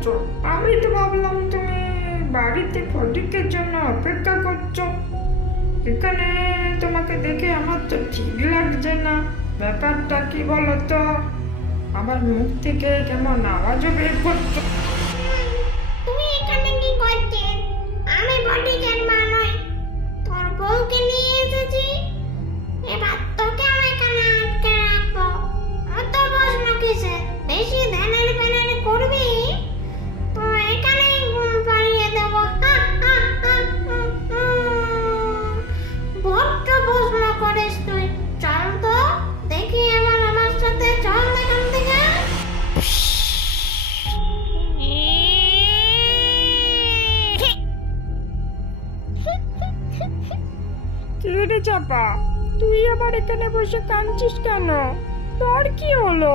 করছো? আমি তো ভাবলাম তুমি বাড়িতে ফটিকের জন্য অপেক্ষা করছো। এখানে তোমাকে দেখে আমার তো ঠিক লাগছে না। ব্যাপারটা কি বলো তো? আমার মুখ থেকে কেমন আওয়াজও বের করছো। তুমি এখানে কি করছিস? আমি বডিগার্ড মা নই, তোর বউকে নিয়ে এসেছি। এবার তোকে আমি এখানে আটকে রাখবো। অত প্রশ্ন কিসের? বেশি ধ্যানের পেনারি করবি তো এখানেই ঘুম পাড়িয়ে দেবো। বড্ড প্রশ্ন করিস তুই। চল তো দেখি, এবার আমার সাথে চল এখান থেকে। কি রে চাপা, তুই আবার এখানে বসে কাঁদছিস কেন? তোর কি হলো?